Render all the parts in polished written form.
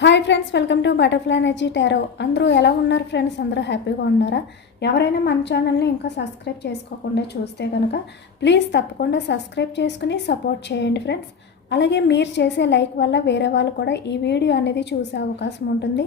Hi friends, welcome to butterfly energy tarot. అందరూ ఎలా ఉన్నారు ఫ్రెండ్స్? అందరూ హ్యాపీగా ఉన్నారా? ఎవరైనా మన ఛానల్ని ఇంకా సబ్స్క్రైబ్ చేసుకోకుండా చూస్తే కనుక ప్లీజ్ తప్పకుండా సబ్స్క్రైబ్ చేసుకుని సపోర్ట్ చేయండి ఫ్రెండ్స్. అలాగే మీరు చేసే లైక్ వల్ల వేరే వాళ్ళు కూడా ఈ వీడియో అనేది చూసే అవకాశం ఉంటుంది,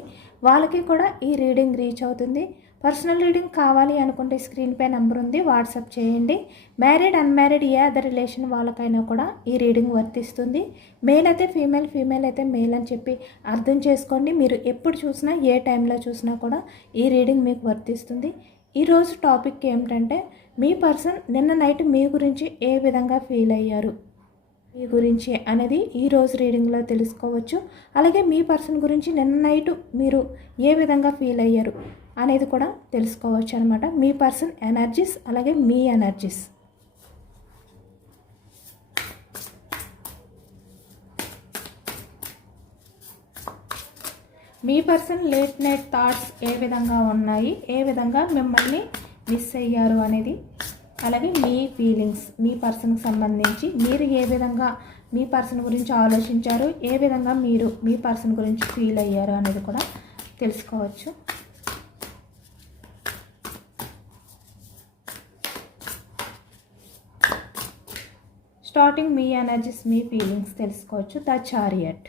వాళ్ళకి కూడా ఈ రీడింగ్ రీచ్ అవుతుంది. పర్సనల్ రీడింగ్ కావాలి అనుకుంటే స్క్రీన్పై నెంబర్ ఉంది, వాట్సాప్ చేయండి. మ్యారీడ్ అన్మ్యారీడ్ ఏ అదర్ రిలేషన్ వాళ్ళకైనా కూడా ఈ రీడింగ్ వర్తిస్తుంది. మేల్ అయితే ఫీమేల్, ఫీమేల్ అయితే మేల్ అని చెప్పి అర్థం చేసుకోండి. మీరు ఎప్పుడు చూసినా ఏ టైంలో చూసినా కూడా ఈ రీడింగ్ మీకు వర్తిస్తుంది. ఈరోజు టాపిక్ ఏమిటంటే, మీ పర్సన్ నిన్న నైట్ మీ గురించి ఏ విధంగా ఫీల్ అయ్యారు, మీ గురించి అనేది ఈరోజు రీడింగ్లో తెలుసుకోవచ్చు. అలాగే మీ పర్సన్ గురించి నిన్న నైట్ మీరు ఏ విధంగా ఫీల్ అయ్యారు అనేది కూడా తెలుసుకోవచ్చు అనమాట. మీ పర్సన్ ఎనర్జీస్, అలాగే మీ ఎనర్జీస్. మీ పర్సన్ లేట్ నైట్ థాట్స్ ఏ విధంగా ఉన్నాయి, ఏ విధంగా మిమ్మల్ని మిస్ అయ్యారు అనేది, అలాగే మీ ఫీలింగ్స్, మీ పర్సన్కి సంబంధించి మీరు ఏ విధంగా మీ పర్సన్ గురించి ఆలోచించారు, ఏ విధంగా మీరు మీ పర్సన్ గురించి ఫీల్ అయ్యారు అనేది కూడా తెలుసుకోవచ్చు. స్టార్టింగ్ మీ ఎనర్జీస్, మీ ఫీలింగ్స్ తెలుసుకోవచ్చు. The chariot,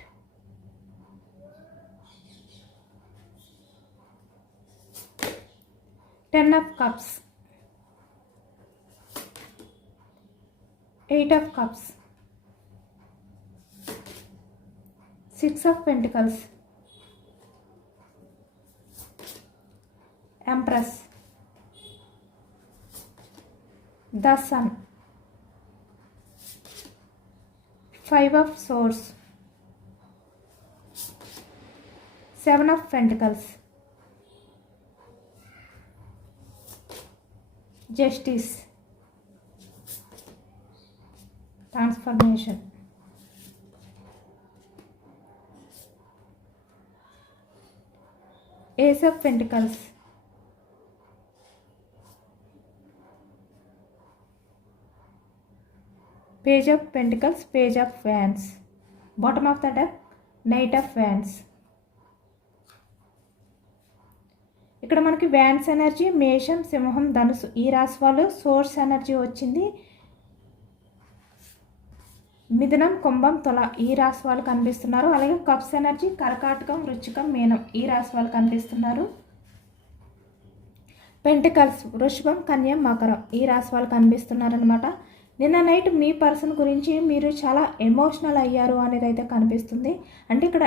ten of cups, eight of cups, six of pentacles, empress, the sun, five of swords, seven of pentacles, justice, transformation, ace of pentacles, page of pentacles, page of wands, bottom of the deck, knight of wands. ఇక్కడ మనకి wands energy మేషం, సింహం, ధనుసు ఈ రాశి వాళ్ళు. Source energy వచ్చింది మిథునం, కుంభం, తుల ఈ రాశి వాళ్ళు కనిపిస్తున్నారు. అలాగే కప్స్ ఎనర్జీ కర్కాటకం, వృశ్చికం, మీనం ఈ రాశి వాళ్ళు కనిపిస్తున్నారు. పెంటికల్స్ వృషభం, కన్య, మకరం ఈ రాశి వాళ్ళు కనిపిస్తున్నారు అనమాట. నిన్న నైట్ మీ పర్సన్ గురించి మీరు చాలా ఎమోషనల్ అయ్యారు అనేది అయితే కనిపిస్తుంది. అంటే ఇక్కడ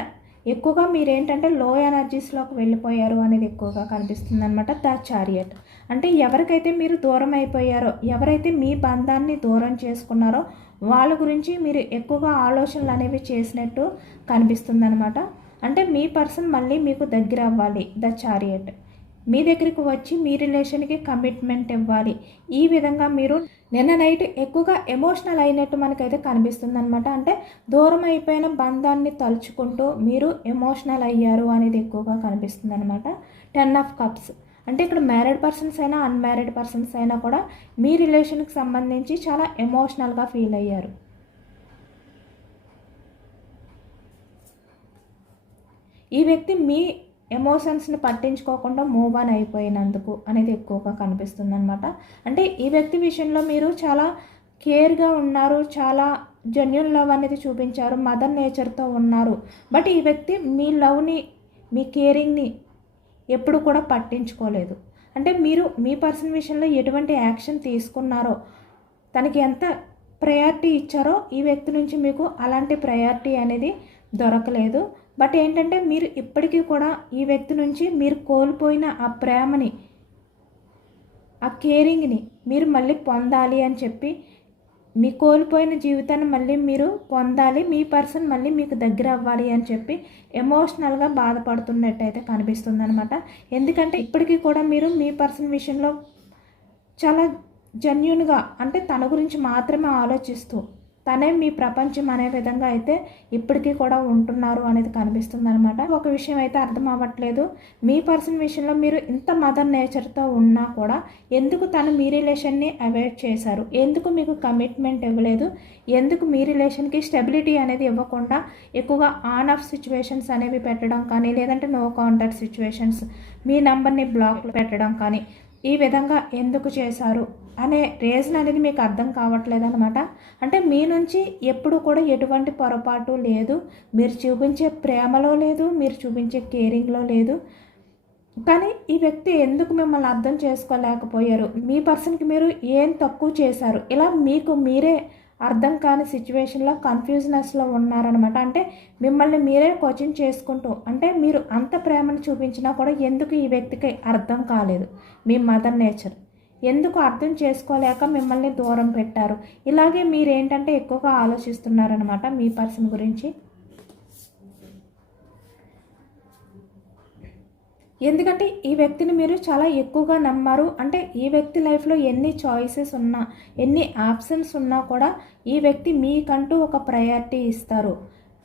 ఎక్కువగా మీరేంటంటే లో ఎనర్జీస్లోకి వెళ్ళిపోయారు అనేది ఎక్కువగా కనిపిస్తుంది అనమాట. ద చారియట్ అంటే ఎవరికైతే మీరు దూరం అయిపోయారో, ఎవరైతే మీ బంధాన్ని దూరం చేసుకున్నారో వాళ్ళ గురించి మీరు ఎక్కువగా ఆలోచనలు అనేవి చేసినట్టు కనిపిస్తుంది అనమాట. అంటే మీ పర్సన్ మళ్ళీ మీకు దగ్గర అవ్వాలి. ద చారియట్ మీ దగ్గరికి వచ్చి మీ రిలేషన్కి కమిట్మెంట్ ఇవ్వాలి. ఈ విధంగా మీరు నిన్న నైట్ ఎక్కువగా ఎమోషనల్ అయినట్టు మనకైతే కనిపిస్తుంది అనమాట. అంటే దూరం అయిపోయిన బంధాన్ని తలుచుకుంటూ మీరు ఎమోషనల్ అయ్యారు అనేది ఎక్కువగా కనిపిస్తుంది అనమాట. టెన్ ఆఫ్ కప్స్ అంటే ఇక్కడ మ్యారీడ్ పర్సన్స్ అయినా అన్మ్యారీడ్ పర్సన్స్ అయినా కూడా మీ రిలేషన్కి సంబంధించి చాలా ఎమోషనల్గా ఫీల్ అయ్యారు. ఈ వ్యక్తి మీ ఎమోషన్స్ని పట్టించుకోకుండా మూవ్ ఆన్ అయిపోయినందుకు అనేది ఎక్కువగా కనిపిస్తుంది అనమాట. అంటే ఈ వ్యక్తి విషయంలో మీరు చాలా కేర్గా ఉన్నారు, చాలా జెన్యూన్ లవ్ అనేది చూపించారు, మదర్ నేచర్తో ఉన్నారు. బట్ ఈ వ్యక్తి మీ లవ్ని, మీ కేరింగ్ని ఎప్పుడు కూడా పట్టించుకోలేదు. అంటే మీరు మీ పర్సన్ విషయంలో ఎటువంటి యాక్షన్ తీసుకున్నారో, తనకి ఎంత ప్రయారిటీ ఇచ్చారో ఈ వ్యక్తి నుంచి మీకు అలాంటి ప్రయారిటీ అనేది దొరకలేదు. బట్ ఏంటంటే మీరు ఇప్పటికీ కూడా ఈ వ్యక్తి నుంచి మీరు కోల్పోయిన ఆ ప్రేమని, ఆ కేరింగ్ని మీరు మళ్ళీ పొందాలి అని చెప్పి, మీ కోల్పోయిన జీవితాన్ని మళ్ళీ మీరు పొందాలి, మీ పర్సన్ మళ్ళీ మీకు దగ్గర అవ్వాలి అని చెప్పి ఎమోషనల్గా బాధపడుతున్నట్టయితే కనిపిస్తుంది అనమాట. ఎందుకంటే ఇప్పటికీ కూడా మీరు మీ పర్సన్ విషయంలో చాలా జెన్యూన్గా, అంటే తన గురించి మాత్రమే ఆలోచిస్తూ తనే మీ ప్రపంచం అనే విధంగా అయితే ఇప్పటికీ కూడా ఉంటున్నారు అనేది కనిపిస్తుంది అనమాట. ఒక విషయం అయితే అర్థం అవ్వట్లేదు, మీ పర్సన్ విషయంలో మీరు ఇంత మదర్ నేచర్తో ఉన్నా కూడా ఎందుకు తను మీ రిలేషన్ని అవాయిడ్ చేశారు, ఎందుకు మీకు కమిట్మెంట్ ఇవ్వలేదు, ఎందుకు మీ రిలేషన్కి స్టెబిలిటీ అనేది ఇవ్వకుండా ఎక్కువగా ఆన్ ఆఫ్ సిచ్యువేషన్స్ అనేవి పెట్టడం కానీ, లేదంటే నో కాంటాక్ట్ సిచ్యువేషన్స్, మీ నంబర్ని బ్లాక్లో పెట్టడం కానీ ఈ విధంగా ఎందుకు చేశారు అనే రీజన్ అనేది మీకు అర్థం కావట్లేదు అనమాట. అంటే మీ నుంచి ఎప్పుడు కూడా ఎటువంటి పొరపాటు లేదు, మీరు చూపించే ప్రేమలో లేదు, మీరు చూపించే కేరింగ్లో లేదు. కానీ ఈ వ్యక్తి ఎందుకు మిమ్మల్ని అర్థం చేసుకోలేకపోయారు, మీ పర్సన్కి మీరు ఏం తక్కువ చేశారు, ఇలా మీకు మీరే అర్థం కాని సిచ్యువేషన్లో కన్ఫ్యూజనెస్లో ఉన్నారనమాట. అంటే మిమ్మల్ని మీరే క్వశ్చన్ చేసుకుంటూ, అంటే మీరు అంత ప్రేమను చూపించినా కూడా ఎందుకు ఈ వ్యక్తికి అర్థం కాలేదు, మీ మదర్ నేచర్ ఎందుకు అర్థం చేసుకోలేక మిమ్మల్ని దూరం పెట్టారు. ఇలాగే మీరేంటంటే ఎక్కువగా ఆలోచిస్తున్నారనమాట మీ పర్సన్ గురించి. ఎందుకంటే ఈ వ్యక్తిని మీరు చాలా ఎక్కువగా నమ్మారు. అంటే ఈ వ్యక్తి లైఫ్లో ఎన్ని చాయిసెస్ ఉన్నా, ఎన్ని ఆప్షన్స్ ఉన్నా కూడా ఈ వ్యక్తి మీకంటూ ఒక ప్రయారిటీ ఇస్తారు,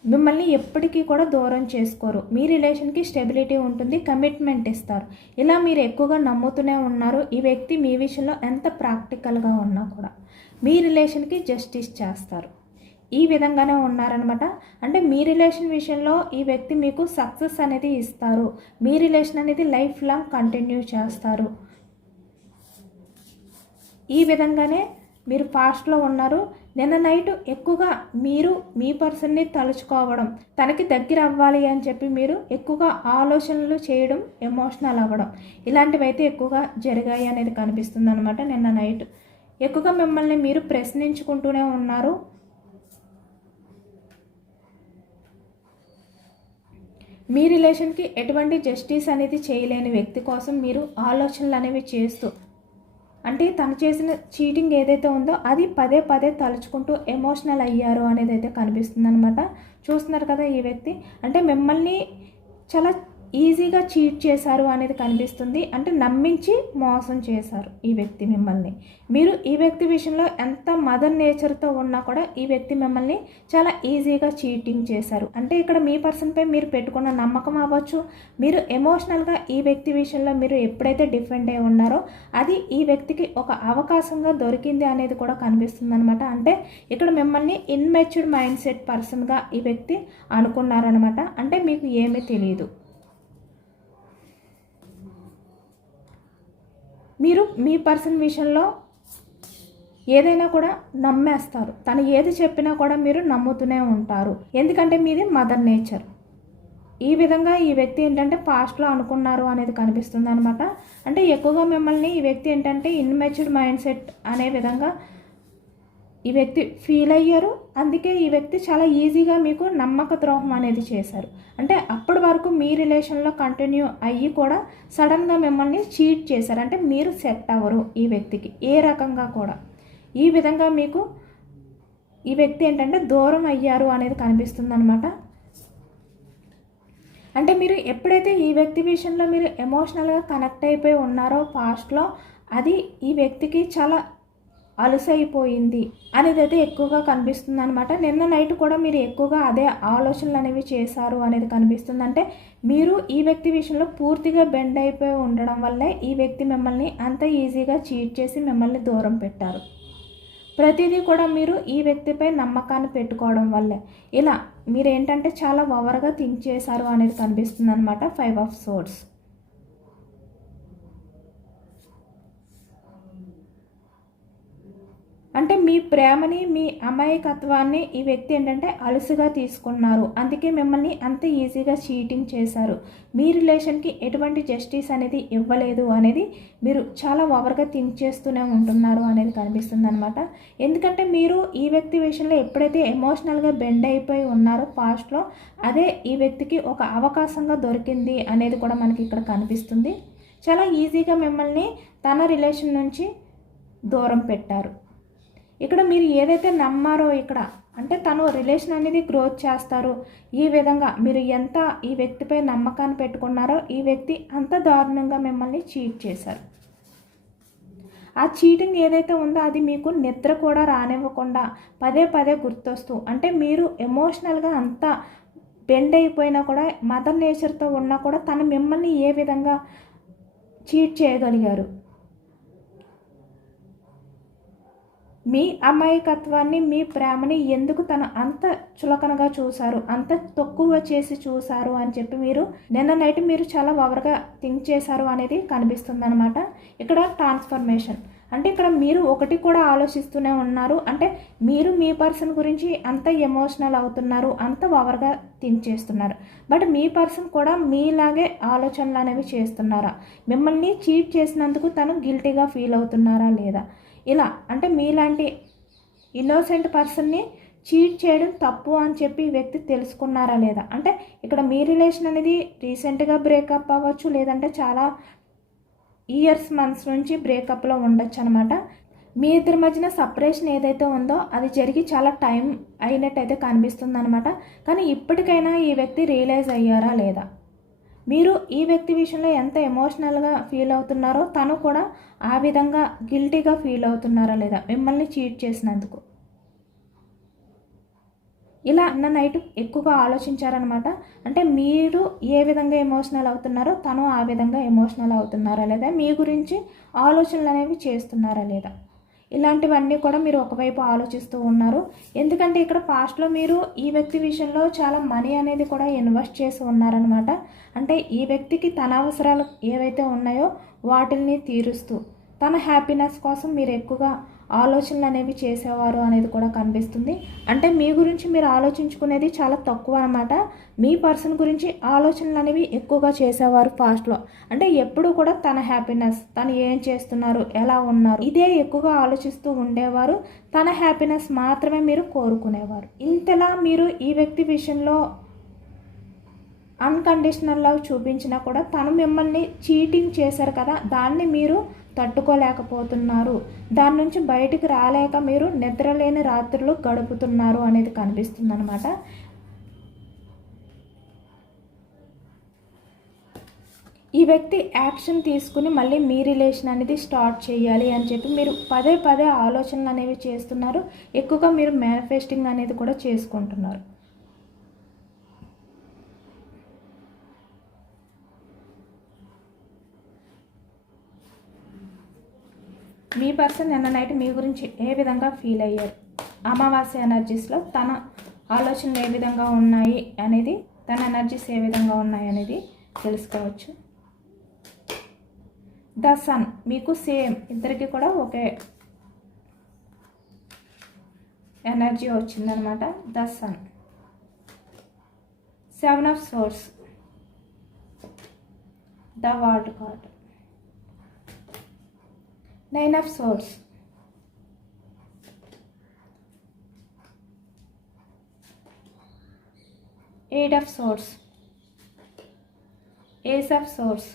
మిమ్మల్ని ఎప్పటికీ కూడా దూరం చేసుకోరు, మీ రిలేషన్కి స్టెబిలిటీ ఉంటుంది, కమిట్మెంట్ ఇస్తారు. ఇలా మీరు ఎక్కువగా నమ్ముతూనే ఉన్నారు. ఈ వ్యక్తి మీ విషయంలో ఎంత ప్రాక్టికల్గా ఉన్నా కూడా మీ రిలేషన్కి జస్టిస్ చేస్తారు. ఈ విధంగానే ఉన్నారనమాట. అంటే మీ రిలేషన్ విషయంలో ఈ వ్యక్తి మీకు సక్సెస్ అనేది ఇస్తారు, మీ రిలేషన్ అనేది లైఫ్ లాంగ్ కంటిన్యూ చేస్తారు. ఈ విధంగానే మీరు ఫాస్ట్లో ఉన్నారు. నిన్న నైట్ ఎక్కువగా మీరు మీ పర్సన్ని తలుచుకోవడం, తనకి దగ్గర అవ్వాలి అని చెప్పి మీరు ఎక్కువగా ఆలోచనలు చేయడం, ఎమోషనల్ అవ్వడం, ఇలాంటివి అయితే ఎక్కువగా జరిగాయి అనేది కనిపిస్తుంది అనమాట. నిన్న నైట్ ఎక్కువగా మిమ్మల్ని మీరు ప్రశ్నించుకుంటూనే ఉన్నారు. మీ రిలేషన్కి ఎటువంటి జస్టిస్ అనేది చేయలేని వ్యక్తి కోసం మీరు ఆలోచనలు అనేవి చేస్తూ, అంటే తను చేసిన చీటింగ్ ఏదైతే ఉందో అది పదే పదే తలుచుకుంటూ ఎమోషనల్ అయ్యారు అనేది అయితే కనిపిస్తుంది అనమాట. చూస్తున్నారు కదా, ఈ వ్యక్తి అంటే మిమ్మల్ని చాలా ఈజీగా చీట్ చేశారు అనేది కనిపిస్తుంది. అంటే నమ్మించి మోసం చేశారు ఈ వ్యక్తి మిమ్మల్ని. మీరు ఈ వ్యక్తి విషయంలో ఎంత మదర్ నేచర్తో ఉన్నా కూడా ఈ వ్యక్తి మిమ్మల్ని చాలా ఈజీగా చీటింగ్ చేశారు. అంటే ఇక్కడ మీ పర్సన్పై మీరు పెట్టుకున్న నమ్మకం అవ్వచ్చు, మీరు ఎమోషనల్గా ఈ వ్యక్తి విషయంలో మీరు ఎప్పుడైతే డిఫెండ్ అయి ఉన్నారో అది ఈ వ్యక్తికి ఒక అవకాశంగా దొరికింది అనేది కూడా కనిపిస్తుంది అనమాట. అంటే ఇక్కడ మిమ్మల్ని ఇన్మెచ్యూర్డ్ మైండ్ సెట్ పర్సన్గా ఈ వ్యక్తి అనుకున్నారనమాట. అంటే మీకు ఏమీ తెలియదు, మీరు మీ పర్సన్ విషయంలో ఏదైనా కూడా నమ్మేస్తారు, తను ఏది చెప్పినా కూడా మీరు నమ్ముతూనే ఉంటారు. ఎందుకంటే మీది మదర్ నేచర్. ఈ విధంగా ఈ వ్యక్తి ఏంటంటే పాస్ట్లో అనుకున్నారు అనేది కనిపిస్తుంది అనమాట. అంటే ఎక్కువగా మిమ్మల్ని ఈ వ్యక్తి ఏంటంటే ఇన్మెచ్యూర్డ్ మైండ్ సెట్ అనే విధంగా ఈ వ్యక్తి ఫీల్ అయ్యారు. అందుకే ఈ వ్యక్తి చాలా ఈజీగా మీకు నమ్మక ద్రోహం అనేది చేశారు. అంటే అప్పటి వరకు మీ రిలేషన్లో కంటిన్యూ అయ్యి కూడా సడన్గా మిమ్మల్ని చీట్ చేశారు. అంటే మీరు సెట్ అవ్వరు ఈ వ్యక్తికి ఏ రకంగా కూడా. ఈ విధంగా మీకు ఈ వ్యక్తి ఏంటంటే దూరం అయ్యారు అనేది కనిపిస్తుంది అనమాట. అంటే మీరు ఎప్పుడైతే ఈ వ్యక్తి విషయంలో మీరు ఎమోషనల్గా కనెక్ట్ అయిపోయి ఉన్నారో పాస్ట్లో, అది ఈ వ్యక్తికి చాలా అలసైపోయింది అనేది అయితే ఎక్కువగా కనిపిస్తుంది అనమాట. నిన్న నైట్ కూడా మీరు ఎక్కువగా అదే ఆలోచనలు అనేవి చేశారు అనేది కనిపిస్తుంది. అంటే మీరు ఈ వ్యక్తి విషయంలో పూర్తిగా బెండ్ అయిపోయి ఉండడం వల్లే ఈ వ్యక్తి మిమ్మల్ని అంత ఈజీగా చీట్ చేసి మిమ్మల్ని దూరం పెట్టారు. ప్రతిదీ కూడా మీరు ఈ వ్యక్తిపై నమ్మకాన్ని పెట్టుకోవడం వల్లే ఇలా మీరు ఏంటంటే చాలా ఓవర్గా థింక్ చేశారు అనేది కనిపిస్తుంది అనమాట. 5 of Swords. అంటే మీ ప్రేమని, మీ అమాయకత్వాన్ని ఈ వ్యక్తి ఏంటంటే అలుసుగా తీసుకున్నారు. అందుకే మిమ్మల్ని అంత ఈజీగా చీటింగ్ చేశారు. మీ రిలేషన్కి ఎటువంటి జస్టిస్ అనేది ఇవ్వలేదు అనేది మీరు చాలా ఓవర్గా థింక్ చేస్తూనే ఉంటున్నారు అనేది కనిపిస్తుంది అనమాట. ఎందుకంటే మీరు ఈ వ్యక్తి విషయంలో ఎప్పుడైతే ఎమోషనల్గా బెండ్ అయిపోయి ఉన్నారో పాస్ట్లో, అదే ఈ వ్యక్తికి ఒక అవకాశంగా దొరికింది అనేది కూడా మనకి ఇక్కడ కనిపిస్తుంది. చాలా ఈజీగా మిమ్మల్ని తన రిలేషన్ నుంచి దూరం పెట్టారు. ఇక్కడ మీరు ఏదైతే నమ్మారో ఇక్కడ అంటే తను రిలేషన్ అనేది గ్రోత్ చేస్తారు, ఈ విధంగా మీరు ఎంత ఈ వ్యక్తిపై నమ్మకాన్ని పెట్టుకున్నారో ఈ వ్యక్తి అంత దారుణంగా మిమ్మల్ని చీట్ చేశారు. ఆ చీటింగ్ ఏదైతే ఉందో అది మీకు నిద్ర కూడా రానివ్వకుండా పదే పదే గుర్తొస్తూ, అంటే మీరు ఎమోషనల్గా అంతా బెండ్ అయిపోయినా కూడా, మదర్ నేచర్తో ఉన్నా కూడా తను మిమ్మల్ని ఏ విధంగా చీట్ చేయగలిగారు, మీ అమాయకత్వాన్ని, మీ ప్రేమని ఎందుకు తను అంత చులకనగా చూశారు, అంత తక్కువ చేసి చూశారు అని చెప్పి మీరు నిన్న నైట్ మీరు చాలా ఓవర్గా థింక్ చేశారు అనేది కనిపిస్తుంది అనమాట. ఇక్కడ ట్రాన్స్ఫర్మేషన్ అంటే ఇక్కడ మీరు ఒకటి కూడా ఆలోచిస్తూనే ఉన్నారు, అంటే మీరు మీ పర్సన్ గురించి అంత ఎమోషనల్ అవుతున్నారు, అంత ఓవర్గా థింక్ చేస్తున్నారు. బట్ మీ పర్సన్ కూడా మీలాగే ఆలోచనలు అనేవి చేస్తున్నారా, మిమ్మల్ని చీట్ చేసినందుకు తను గిల్టీగా ఫీల్ అవుతున్నారా లేదా, ఇలా అంటే మీలాంటి ఇన్నోసెంట్ పర్సన్ని చీట్ చేయడం తప్పు అని చెప్పి ఈ వ్యక్తి తెలుసుకున్నారా లేదా, అంటే ఇక్కడ మీ రిలేషన్ అనేది రీసెంట్గా బ్రేకప్ అవ్వచ్చు, లేదంటే చాలా ఇయర్స్ మంత్స్ నుంచి బ్రేకప్లో ఉండొచ్చు అనమాట. మీ ఇద్దరి మధ్యన సపరేషన్ ఏదైతే ఉందో అది జరిగి చాలా టైం అయినట్టయితే కనిపిస్తుంది అనమాట. కానీ ఇప్పటికైనా ఈ వ్యక్తి రియలైజ్ అయ్యారా లేదా, మీరు ఈ వ్యక్తి విషయంలో ఎంత ఎమోషనల్గా ఫీల్ అవుతున్నారో తను కూడా ఆ విధంగా గిల్టీగా ఫీల్ అవుతున్నారా లేదా మిమ్మల్ని చీట్ చేసినందుకు, ఇలా అన్న నైట్ ఎక్కువగా ఆలోచించారనమాట. అంటే మీరు ఏ విధంగా ఎమోషనల్ అవుతున్నారో తను ఆ విధంగా ఎమోషనల్ అవుతున్నారా లేదా, మీ గురించి ఆలోచనలు అనేవి చేస్తున్నారా లేదా, ఇలాంటివన్నీ కూడా మీరు ఒకవైపు ఆలోచిస్తూ ఉన్నారు. ఎందుకంటే ఇక్కడ పాస్ట్లో మీరు ఈ వ్యక్తి విషయంలో చాలా మనీ అనేది కూడా ఇన్వెస్ట్ చేసి ఉన్నారనమాట. అంటే ఈ వ్యక్తికి తన అవసరాలు ఏవైతే ఉన్నాయో వాటిని తీరుస్తూ తన హ్యాపీనెస్ కోసం మీరు ఎక్కువగా ఆలోచనలు అనేవి చేసేవారు అనేది కూడా కనిపిస్తుంది. అంటే మీ గురించి మీరు ఆలోచించుకునేది చాలా తక్కువ అనమాట. మీ పర్సన్ గురించి ఆలోచనలు అనేవి ఎక్కువగా చేసేవారు పాస్ట్లో. అంటే ఎప్పుడు కూడా తన హ్యాపీనెస్, తను ఏం చేస్తున్నారు, ఎలా ఉన్నారు, ఇదే ఎక్కువగా ఆలోచిస్తూ ఉండేవారు. తన హ్యాపీనెస్ మాత్రమే మీరు కోరుకునేవారు. ఇంతలా మీరు ఈ వ్యక్తి విషయంలో అన్కండిషనల్ లవ్ చూపించినా కూడా తను మిమ్మల్ని చీటింగ్ చేశారు కదా, దాన్ని మీరు తట్టుకోలేకపోతున్నారు, దాని నుంచి బయటికి రాలేక మీరు నిద్రలేని రాత్రులు గడుపుతున్నారు అనేది కనిపిస్తుంది అనమాట. ఈ వ్యక్తి యాక్షన్ తీసుకుని మళ్ళీ మీ రిలేషన్ అనేది స్టార్ట్ చేయాలి అని చెప్పి మీరు పదే పదే ఆలోచనలు అనేవి చేస్తున్నారు. ఎక్కువగా మీరు మేనిఫెస్టింగ్ అనేది కూడా చేసుకుంటున్నారు. మీ పర్సన్ నిన్న నైట్ మీ గురించి ఏ విధంగా ఫీల్ అయ్యారు, అమావాస్య ఎనర్జీస్లో తన ఆలోచనలు ఏ విధంగా ఉన్నాయి అనేది, తన ఎనర్జీస్ ఏ విధంగా ఉన్నాయి అనేది తెలుసుకోవచ్చు. ద సన్ మీకు సేమ్, ఇద్దరికి కూడా ఒకే ఎనర్జీ వచ్చిందనమాట. The sun, 7 of Swords, the world card, 9 of Swords, Eight of Swords, Ace of Swords.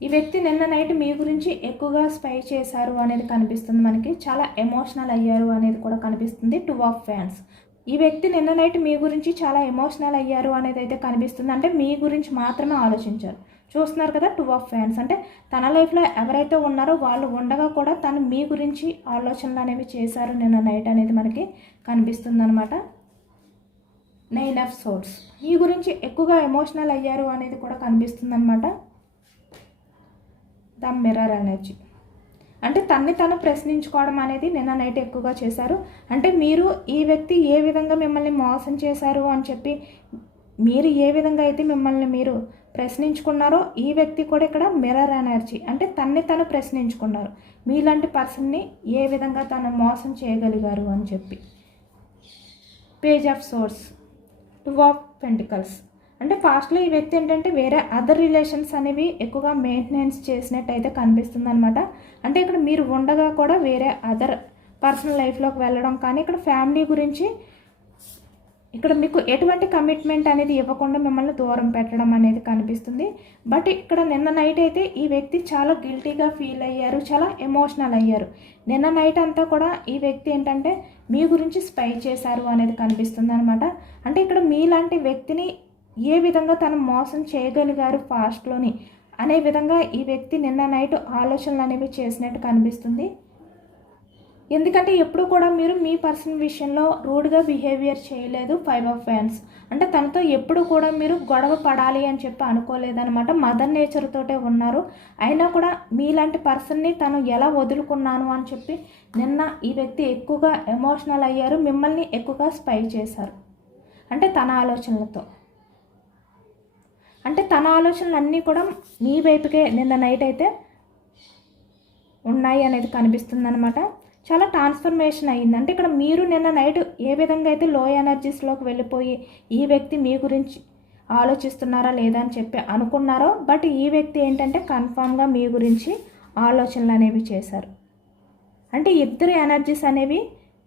ఈ వ్యక్తి నిన్న నైట్ మీ గురించి ఎక్కువగా స్పై చేశారు అనేది కనిపిస్తుంది మనకి. చాలా ఎమోషనల్ అయ్యారు అనేది కూడా కనిపిస్తుంది. 2 of Wands. ఈ వ్యక్తి నిన్న నైట్ మీ గురించి చాలా ఎమోషనల్ అయ్యారు అనేది అయితే కనిపిస్తుంది. అంటే మీ గురించి మాత్రమే ఆలోచించారు. చూస్తున్నారు కదా, 2 of Wands. అంటే తన లైఫ్లో ఎవరైతే ఉన్నారో వాళ్ళు ఉండగా కూడా తను మీ గురించి ఆలోచనలు అనేవి చేశారు నిన్న నైట్ అనేది మనకి కనిపిస్తుంది అనమాట. 9 of Swords. మీ గురించి ఎక్కువగా ఎమోషనల్ అయ్యారు అనేది కూడా కనిపిస్తుంది అనమాట. ద మిర్రర్ ఎనర్జీ, అంటే తన్ని తను ప్రశ్నించుకోవడం అనేది నిన్న నైట్ ఎక్కువగా చేశారు. అంటే మీరు ఈ వ్యక్తి ఏ విధంగా మిమ్మల్ని మోసం చేశారు అని చెప్పి మీరు ఏ విధంగా అయితే మిమ్మల్ని మీరు ప్రశ్నించుకున్నారో ఈ వ్యక్తి కూడా ఇక్కడ మిర్రర్ ఎనర్జీ, అంటే తన్ని తను ప్రశ్నించుకున్నారు. మీలాంటి పర్సన్ని ఏ విధంగా తను మోసం చేయగలిగారు అని చెప్పి. Page of source, 2 of Pentacles. అంటే పాస్ట్లో ఈ వ్యక్తి ఏంటంటే వేరే అదర్ రిలేషన్స్ అనేవి ఎక్కువగా మెయింటెనెన్స్ చేసినట్టయితే కనిపిస్తుంది అనమాట. అంటే ఇక్కడ మీరు ఉండగా కూడా వేరే అదర్ పర్సనల్ లైఫ్లోకి వెళ్ళడం, కానీ ఇక్కడ ఫ్యామిలీ గురించి ఇక్కడ మీకు ఎటువంటి కమిట్మెంట్ అనేది ఇవ్వకుండా మిమ్మల్ని దూరం పెట్టడం అనేది కనిపిస్తుంది. బట్ ఇక్కడ నిన్న నైట్ అయితే ఈ వ్యక్తి చాలా గిల్టీగా ఫీల్ అయ్యారు, చాలా ఎమోషనల్ అయ్యారు. నిన్న నైట్ అంతా కూడా ఈ వ్యక్తి ఏంటంటే మీ గురించి స్పై చేశారు అనేది కనిపిస్తుంది అనమాట. అంటే ఇక్కడ మీలాంటి వ్యక్తిని ఏ విధంగా తను మోసం చేయగలిగారు పాస్ట్లోని అనే విధంగా ఈ వ్యక్తి నిన్న నైట్ ఆలోచనలు అనేవి చేసినట్టు కనిపిస్తుంది. ఎందుకంటే ఎప్పుడు కూడా మీరు మీ పర్సన్ విషయంలో రూడ్గా బిహేవియర్ చేయలేదు. 5 ఆఫ్ వ్యాండ్స్ అంటే తనతో ఎప్పుడు కూడా మీరు గొడవ పడాలి అని చెప్పి అనుకోలేదనమాట. మదర్ నేచర్ తోటే ఉన్నారు. అయినా కూడా మీలాంటి పర్సన్ని తను ఎలా వదులుకున్నాను అని చెప్పి నిన్న ఈ వ్యక్తి ఎక్కువగా ఎమోషనల్ అయ్యారు. మిమ్మల్ని ఎక్కువగా స్పై చేశారు అంటే తన ఆలోచనలతో. అంటే తన ఆలోచనలు అన్నీ కూడా మీ వైపుకే నిన్న నైట్ అయితే ఉన్నాయి అనేది కనిపిస్తుంది అనమాట. చాలా ట్రాన్స్ఫర్మేషన్ అయ్యింది. అంటే ఇక్కడ మీరు నిన్న నైట్ ఏ విధంగా అయితే లో ఎనర్జీస్లోకి వెళ్ళిపోయి ఈ వ్యక్తి మీ గురించి ఆలోచిస్తున్నారా లేదా అని చెప్పి అనుకున్నారో, బట్ ఈ వ్యక్తి ఏంటంటే కన్ఫామ్గా మీ గురించి ఆలోచనలు అనేవి చేశారు. అంటే ఇద్దరు ఎనర్జీస్ అనేవి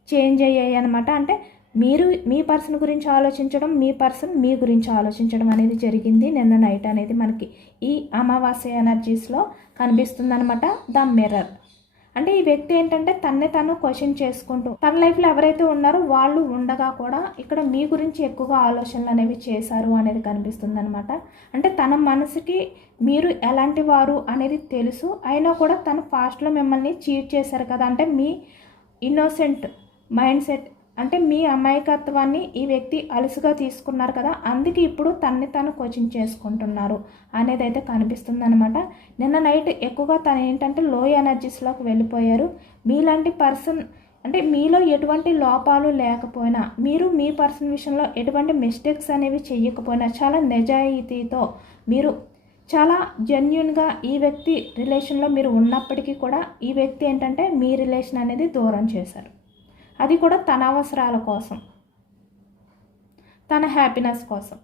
చేంజ్ అయ్యాయి అనమాట. అంటే మీరు మీ పర్సన్ గురించి ఆలోచించడం, మీ పర్సన్ మీ గురించి ఆలోచించడం అనేది జరిగింది నిన్న నైట్ అనేది మనకి ఈ అమావాస్య ఎనర్జీస్లో కనిపిస్తుందనమాట. ద మిర్రర్ అంటే ఈ వ్యక్తి ఏంటంటే తన్నే తను క్వశ్చన్ చేసుకుంటూ తన లైఫ్లో ఎవరైతే ఉన్నారో వాళ్ళు ఉండగా కూడా ఇక్కడ మీ గురించి ఎక్కువగా ఆలోచనలు అనేవి చేశారు అనేది కనిపిస్తుంది అనమాట. అంటే తన మనసుకి మీరు ఎలాంటి వారు అనేది తెలుసు, అయినా కూడా తను ఫాస్ట్లో మిమ్మల్ని చీట్ చేశారు కదా. అంటే మీ ఇన్నోసెంట్ మైండ్ సెట్ అంటే మీ అమాయకత్వాన్ని ఈ వ్యక్తి అలుసుగా తీసుకున్నారు కదా, అందుకే ఇప్పుడు తన్ని తను కోచింగ్ చేసుకుంటున్నారు అనేది అయితే కనిపిస్తుంది అనమాట. నిన్న నైట్ ఎక్కువగా తను ఏంటంటే లో ఎనర్జీస్లోకి వెళ్ళిపోయారు. మీలాంటి పర్సన్ అంటే మీలో ఎటువంటి లోపాలు లేకపోయినా, మీరు మీ పర్సన్ విషయంలో ఎటువంటి మిస్టేక్స్ అనేవి చేయకపోయినా చాలా నిజాయితీతో మీరు చాలా జెన్యున్గా ఈ వ్యక్తి రిలేషన్లో మీరు ఉన్నప్పటికీ కూడా ఈ వ్యక్తి ఏంటంటే మీ రిలేషన్ అనేది దూరం చేశారు. అది కూడా తన అవసరాల కోసం, తన హ్యాపీనెస్ కోసం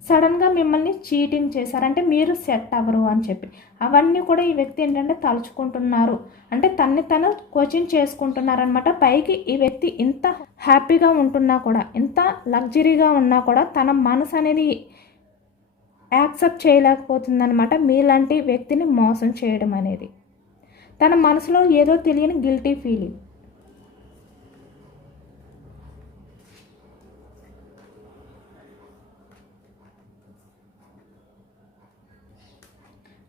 సడన్గా మిమ్మల్ని చీటింగ్ చేశారంటే మీరు సెట్ అవ్వరు అని చెప్పి అవన్నీ కూడా ఈ వ్యక్తి ఏంటంటే తలుచుకుంటున్నారు. అంటే తన్ని తను కోచింగ్ చేసుకుంటున్నారనమాట. పైకి ఈ వ్యక్తి ఇంత హ్యాపీగా ఉంటున్నా కూడా, ఇంత లగ్జరీగా ఉన్నా కూడా తన మనసు అనేది యాక్సెప్ట్ చేయలేకపోతుందనమాట మీలాంటి వ్యక్తిని మోసం చేయడం అనేది. తన మనసులో ఏదో తెలియని గిల్టీ ఫీలింగ్.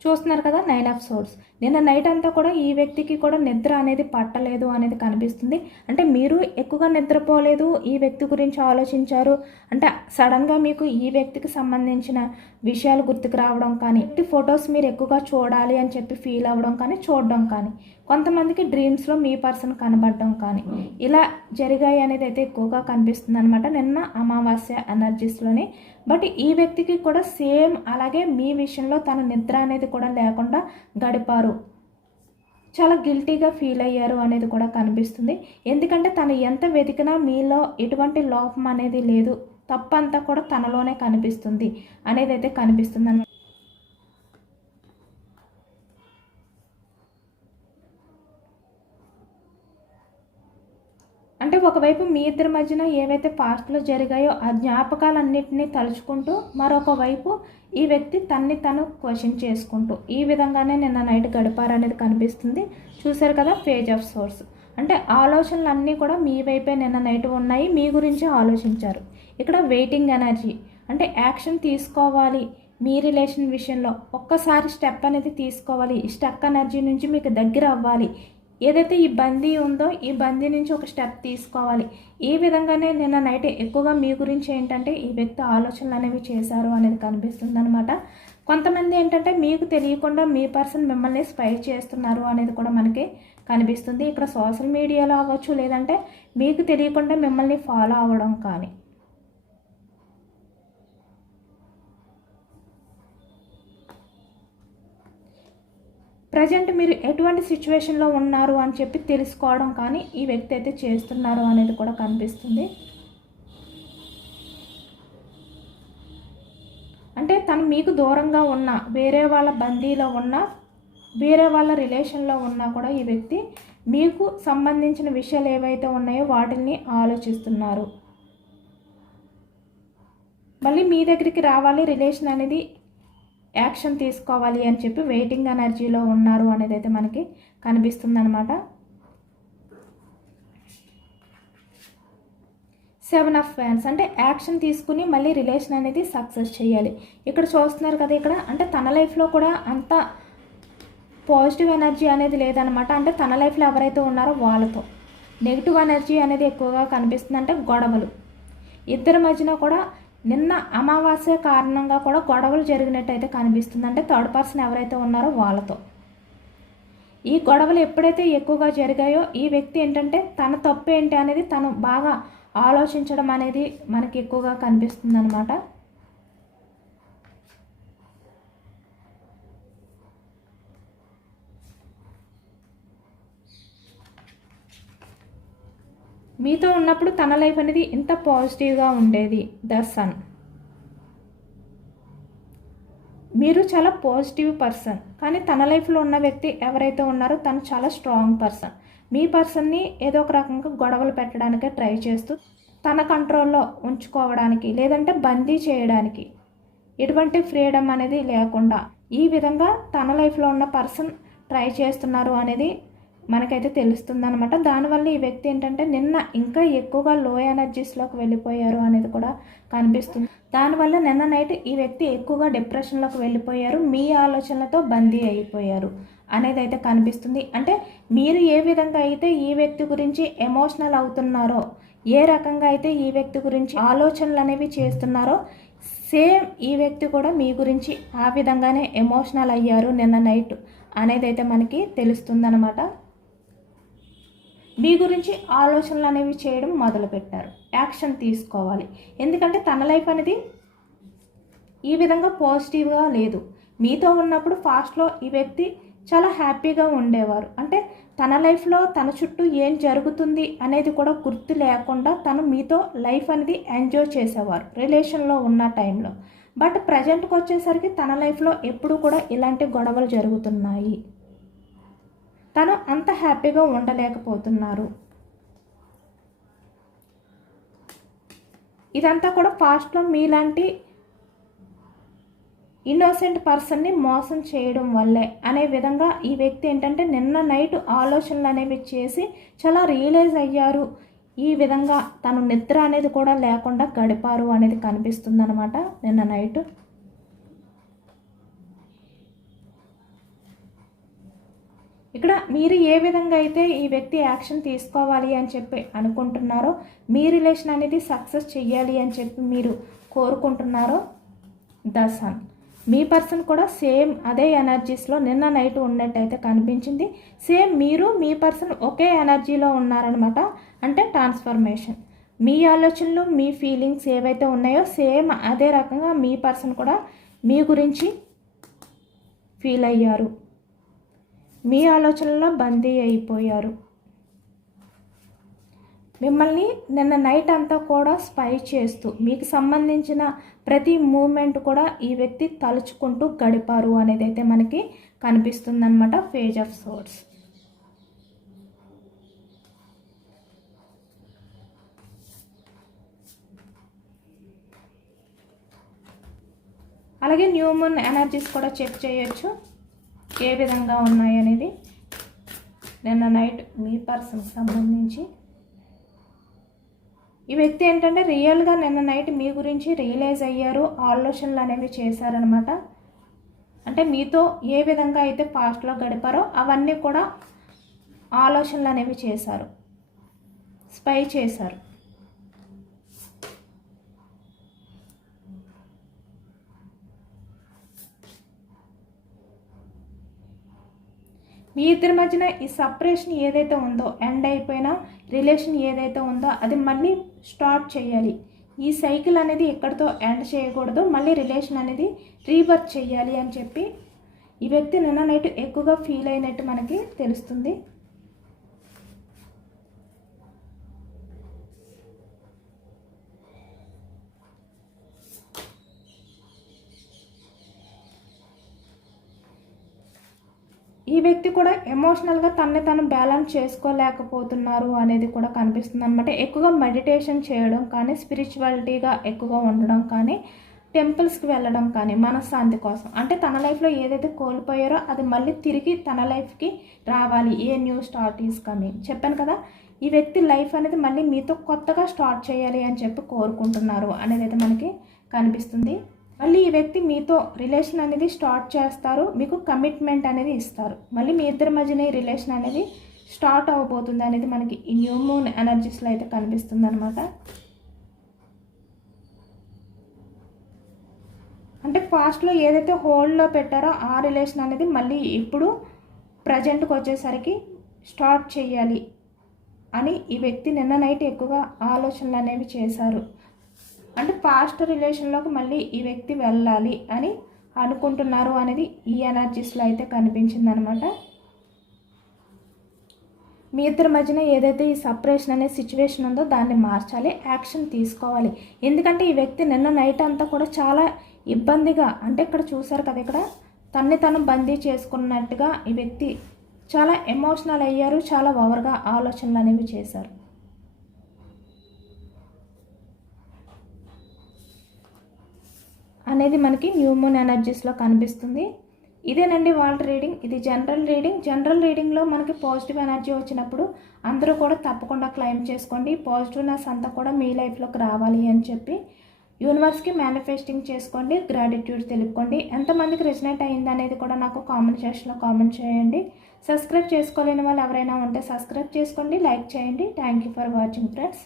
చూస్తున్నారు కదా 9 ఆఫ్ సోర్స్. నిన్న నైట్ అంతా కూడా ఈ వ్యక్తికి కూడా నిద్ర అనేది పట్టలేదు అనేది కనిపిస్తుంది. అంటే మీరు ఎక్కువగా నిద్రపోలేదు, ఈ వ్యక్తి గురించి ఆలోచించారు. అంటే సడన్గా మీకు ఈ వ్యక్తికి సంబంధించిన విషయాలు గుర్తుకు రావడం కానీ, ఫొటోస్ మీరు ఎక్కువగా చూడాలి అని చెప్పి ఫీల్ అవ్వడం కానీ, చూడడం కానీ, కొంతమందికి డ్రీమ్స్లో మీ పర్సన్ కనబడడం కానీ ఇలా జరిగాయి అనేది అయితే ఎక్కువగా కనిపిస్తుంది అనమాట నిన్న అమావాస్య ఎనర్జీస్లోని. బట్ ఈ వ్యక్తికి కూడా సేమ్ అలాగే మీ విషయంలో తన నిద్ర అనేది కూడా లేకుండా గడిపారు, చాలా గిల్టీగా ఫీల్ అయ్యారు అనేది కూడా కనిపిస్తుంది. ఎందుకంటే తను ఎంత వెతికినా మీలో ఎటువంటి లోపం అనేది లేదు, తప్పంతా కూడా తనలోనే కనిపిస్తుంది అనేది అయితే కనిపిస్తుంది అన్నమాట. అంటే ఒకవైపు మీ ఇద్దరి మధ్యన ఏవైతే పాస్ట్లో జరిగాయో ఆ జ్ఞాపకాలన్నింటినీ తలుచుకుంటూ, మరొక వైపు ఈ వ్యక్తి తన్ని తను క్వశ్చన్ చేసుకుంటూ ఈ విధంగానే నిన్న నైట్ గడిపారనేది కనిపిస్తుంది. చూశారు కదా పేజ్ ఆఫ్ సోర్స్. అంటే ఆలోచనలు అన్నీ కూడా మీ వైపే నిన్న నైట్ ఉన్నాయి, మీ గురించి ఆలోచించారు. ఇక్కడ వెయిటింగ్ ఎనర్జీ అంటే యాక్షన్ తీసుకోవాలి మీ రిలేషన్ విషయంలో, ఒక్కసారి స్టెప్ అనేది తీసుకోవాలి, స్టక్ ఎనర్జీ నుంచి మీకు దగ్గర అవ్వాలి, ఏదైతే ఈ బందీ ఉందో ఈ బందీ నుంచి ఒక స్టెప్ తీసుకోవాలి. ఈ విధంగానే నిన్న నైట్ ఎక్కువగా మీ గురించి ఏంటంటే ఈ వ్యక్తి ఆలోచనలు అనేవి చేశారు అనేది కనిపిస్తుంది అనమాట. కొంతమంది ఏంటంటే మీకు తెలియకుండా మీ పర్సన్ మిమ్మల్ని స్పై చేస్తున్నారు అనేది కూడా మనకి కనిపిస్తుంది. ఇక్కడ సోషల్ మీడియాలో అవ్వచ్చు, లేదంటే మీకు తెలియకుండా మిమ్మల్ని ఫాలో అవ్వడం కానీ. ప్రజెంట్ మీరు ఎటువంటి సిచ్యువేషన్లో ఉన్నారు అని చెప్పి తెలుసుకోవడం కానీ ఈ వ్యక్తి అయితే చేస్తున్నారు అనేది కూడా కనిపిస్తుంది. అంటే తను మీకు దూరంగా ఉన్న, వేరే వాళ్ళ బందీలో ఉన్న, వేరే వాళ్ళ రిలేషన్లో ఉన్నా కూడా ఈ వ్యక్తి మీకు సంబంధించిన విషయాలు ఏవైతే ఉన్నాయో వాటిని ఆలోచిస్తున్నారు. మళ్ళీ మీ దగ్గరికి రావాలి, రిలేషన్ అనేది యాక్షన్ తీసుకోవాలి అని చెప్పి వెయిటింగ్ ఎనర్జీలో ఉన్నారు అనేది అయితే మనకి కనిపిస్తుంది అనమాట. సెవెన్ ఆఫ్ ఫ్యాన్స్ అంటే యాక్షన్ తీసుకుని మళ్ళీ రిలేషన్ అనేది సక్సెస్ చేయాలి. ఇక్కడ చూస్తున్నారు కదా, ఇక్కడ అంటే తన లైఫ్లో కూడా అంత పాజిటివ్ ఎనర్జీ అనేది లేదనమాట. అంటే తన లైఫ్లో ఎవరైతే ఉన్నారో వాళ్ళతో నెగిటివ్ ఎనర్జీ అనేది ఎక్కువగా కనిపిస్తుంది. అంటే గొడవలు ఇద్దరి మధ్యన కూడా నిన్న అమావాస్య కారణంగా కూడా గొడవలు జరిగినట్టు అయితే కనిపిస్తుంది. అంటే థర్డ్ పర్సన్ ఎవరైతే ఉన్నారో వాళ్ళతో ఈ గొడవలు ఎప్పుడైతే ఎక్కువగా జరిగాయో ఈ వ్యక్తి ఏంటంటే తన తప్పు ఏంటి అనేది తను బాగా ఆలోచించడం అనేది మనకి ఎక్కువగా కనిపిస్తుంది అనమాట. మీతో ఉన్నప్పుడు తన లైఫ్ అనేది ఇంత పాజిటివ్గా ఉండేది. ద సన్, మీరు చాలా పాజిటివ్ పర్సన్, కానీ తన లైఫ్లో ఉన్న వ్యక్తి ఎవరైతే ఉన్నారో తను చాలా స్ట్రాంగ్ పర్సన్. మీ పర్సన్ని ఏదో ఒక రకంగా గొడవలు పెట్టడానికే ట్రై చేస్తూ తన కంట్రోల్లో ఉంచుకోవడానికి లేదంటే బందీ చేయడానికి ఎటువంటి ఫ్రీడమ్ అనేది లేకుండా ఈ విధంగా తన లైఫ్లో ఉన్న పర్సన్ ట్రై చేస్తున్నారు అనేది మనకైతే తెలుస్తుంది అనమాట. దానివల్ల ఈ వ్యక్తి ఏంటంటే నిన్న ఇంకా ఎక్కువగా లో ఎనర్జీస్లోకి వెళ్ళిపోయారు అనేది కూడా కనిపిస్తుంది. దానివల్ల నిన్న నైట్ ఈ వ్యక్తి ఎక్కువగా డిప్రెషన్లోకి వెళ్ళిపోయారు, మీ ఆలోచనలతో బందీ అయిపోయారు అనేది అయితే కనిపిస్తుంది. అంటే మీరు ఏ విధంగా అయితే ఈ వ్యక్తి గురించి ఎమోషనల్ అవుతున్నారో, ఏ రకంగా అయితే ఈ వ్యక్తి గురించి ఆలోచనలు అనేవి చేస్తున్నారో సేమ్ ఈ వ్యక్తి కూడా మీ గురించి ఆ విధంగానే ఎమోషనల్ అయ్యారు నిన్న నైట్ అనేది అయితే మనకి తెలుస్తుందన్నమాట. మీ గురించి ఆలోచనలు అనేవి చేయడం మొదలుపెట్టారు, యాక్షన్ తీసుకోవాలి. ఎందుకంటే తన లైఫ్ అనేది ఈ విధంగా పాజిటివ్గా లేదు. మీతో ఉన్నప్పుడు ఫాస్ట్లో ఈ వ్యక్తి చాలా హ్యాపీగా ఉండేవారు. అంటే తన లైఫ్లో తన చుట్టూ ఏం జరుగుతుంది అనేది కూడా గుర్తు లేకుండా తను మీతో లైఫ్ అనేది ఎంజాయ్ చేసేవారు రిలేషన్లో ఉన్న టైంలో. బట్ ప్రజెంట్కి వచ్చేసరికి తన లైఫ్లో ఎప్పుడు కూడా ఇలాంటి గొడవలు జరుగుతున్నాయి, తను అంత హ్యాపీగా ఉండలేకపోతున్నారు. ఇదంతా కూడా పాస్ట్లో మీలాంటి ఇన్నోసెంట్ పర్సన్ని మోసం చేయడం వల్లే అనే విధంగా ఈ వ్యక్తి ఏంటంటే నిన్న నైట్ ఆలోచనలు అనేవి చేసి చాలా రియలైజ్ అయ్యారు. ఈ విధంగా తను నిద్ర అనేది కూడా లేకుండా గడిపారు అనేది కనిపిస్తుంది అనమాట నిన్న నైట్. ఇక్కడ మీరు ఏ విధంగా అయితే ఈ వ్యక్తి యాక్షన్ తీసుకోవాలి అని చెప్పి అనుకుంటున్నారో, మీ రిలేషన్ అనేది సక్సెస్ చెయ్యాలి అని చెప్పి మీరు కోరుకుంటున్నారో, ద సన్ మీ పర్సన్ కూడా సేమ్ అదే ఎనర్జీస్లో నిన్న నైట్ ఉన్నట్టయితే కనిపించింది. సేమ్ మీరు మీ పర్సన్ ఒకే ఎనర్జీలో ఉన్నారనమాట. అంటే ట్రాన్స్ఫర్మేషన్, మీ ఆలోచనలు మీ ఫీలింగ్స్ ఏవైతే ఉన్నాయో సేమ్ అదే రకంగా మీ పర్సన్ కూడా మీ గురించి ఫీల్ అయ్యారు, మీ ఆలోచనలో బందీ అయిపోయారు. మిమ్మల్ని నిన్న నైట్ అంతా కూడా స్పై చేస్తూ మీకు సంబంధించిన ప్రతి మూమెంట్ కూడా ఈ వ్యక్తి తలుచుకుంటూ గడిపారు అనేది అయితే మనకి కనిపిస్తుందన్నమాట. Page of source. అలాగే న్యూ మూన్ ఎనర్జీస్ కూడా చెక్ చేయొచ్చు ఏ విధంగా ఉన్నాయి అనేది. నిన్న నైట్ మీ పర్సన్కి సంబంధించి ఈ వ్యక్తి ఏంటంటే రియల్గా నిన్న నైట్ మీ గురించి రియలైజ్ అయ్యారు, ఆలోచనలు అనేవి చేశారనమాట. అంటే మీతో ఏ విధంగా అయితే పాస్ట్లో గడిపారో అవన్నీ కూడా ఆలోచనలు అనేవి చేశారు, స్పై చేశారు. మీ ఇద్దరి మధ్యన ఈ సపరేషన్ ఏదైతే ఉందో, ఎండ్ అయిపోయిన రిలేషన్ ఏదైతే ఉందో అది మళ్ళీ స్టార్ట్ చేయాలి. ఈ సైకిల్ అనేది ఎక్కడితో ఎండ్ చేయకూడదు, మళ్ళీ రిలేషన్ అనేది రీబర్త్ చేయాలి అని చెప్పి ఈ వ్యక్తి నిన్న నైట్ ఎక్కువగా ఫీల్ అయినట్టు మనకి తెలుస్తుంది. ఈ వ్యక్తి కూడా ఎమోషనల్గా తనని తను బ్యాలెన్స్ చేసుకోలేకపోతున్నారు అనేది కూడా కనిపిస్తుంది అనమాట. ఎక్కువగా మెడిటేషన్ చేయడం కానీ, స్పిరిచువాలిటీగా ఎక్కువగా ఉండడం కానీ, టెంపుల్స్కి వెళ్ళడం కానీ మనశ్శాంతి కోసం, అంటే తన లైఫ్లో ఏదైతే కోల్పోయారో అది మళ్ళీ తిరిగి తన లైఫ్కి రావాలి. A new start is coming చెప్పాను కదా. ఈ వ్యక్తి లైఫ్ అనేది మళ్ళీ మీతో కొత్తగా స్టార్ట్ చేయాలి అని చెప్పి కోరుకుంటున్నారు అనేది అయితే మనకి కనిపిస్తుంది. మళ్ళీ ఈ వ్యక్తి మీతో రిలేషన్ అనేది స్టార్ట్ చేస్తారు, మీకు కమిట్మెంట్ అనేది ఇస్తారు. మళ్ళీ మీ ఇద్దరి మధ్యన ఈ రిలేషన్ అనేది స్టార్ట్ అవ్వబోతుంది అనేది మనకి ఈ న్యూ మూన్ ఎనర్జీస్లో అయితే కనిపిస్తుంది అనమాట. అంటే పాస్ట్లో ఏదైతే హోల్డ్లో పెట్టారో ఆ రిలేషన్ అనేది మళ్ళీ ఇప్పుడు ప్రజెంట్కి వచ్చేసరికి స్టార్ట్ చేయాలి అని ఈ వ్యక్తి నిన్న నైట్ ఎక్కువగా ఆలోచనలు అనేవి చేశారు. అంటే పాస్ట్ రిలేషన్లోకి మళ్ళీ ఈ వ్యక్తి వెళ్ళాలి అని అనుకుంటున్నారు అనేది ఈ ఎనర్జీస్లో అయితే కనిపించింది అనమాట. మీ ఇద్దరి మధ్యన ఏదైతే ఈ సపరేషన్ అనే సిచ్యువేషన్ ఉందో దాన్ని మార్చాలి, యాక్షన్ తీసుకోవాలి. ఎందుకంటే ఈ వ్యక్తి నిన్న నైట్ అంతా కూడా చాలా ఇబ్బందిగా, అంటే ఇక్కడ చూసారు కదా, ఇక్కడ తన్ని తను బందీ చేసుకున్నట్టుగా ఈ వ్యక్తి చాలా ఎమోషనల్ అయ్యారు, చాలా ఓవర్గా ఆలోచనలు అనేవి చేశారు అనేది మనకి న్యూ మూన్ ఎనర్జీస్లో కనిపిస్తుంది. ఇదేనండి వాళ్ళ రీడింగ్. ఇది జనరల్ రీడింగ్. జనరల్ రీడింగ్లో మనకి పాజిటివ్ ఎనర్జీ వచ్చినప్పుడు అందరూ కూడా తప్పకుండా క్లైమ్ చేసుకోండి. పాజిటివ్నెస్ అంతా కూడా మీ లైఫ్లోకి రావాలి అని చెప్పి యూనివర్స్కి మేనిఫెస్టింగ్ చేసుకోండి, గ్రాటిట్యూడ్ తెలుపుకోండి. ఎంతమందికి రెజనేట్ అయింది అనేది కూడా నాకు కామెంట్ సెక్షన్లో కామెంట్ చేయండి. సబ్స్క్రైబ్ చేసుకోలేని వాళ్ళు ఎవరైనా ఉంటే సబ్స్క్రైబ్ చేసుకోండి, లైక్ చేయండి. Thank you for watching friends.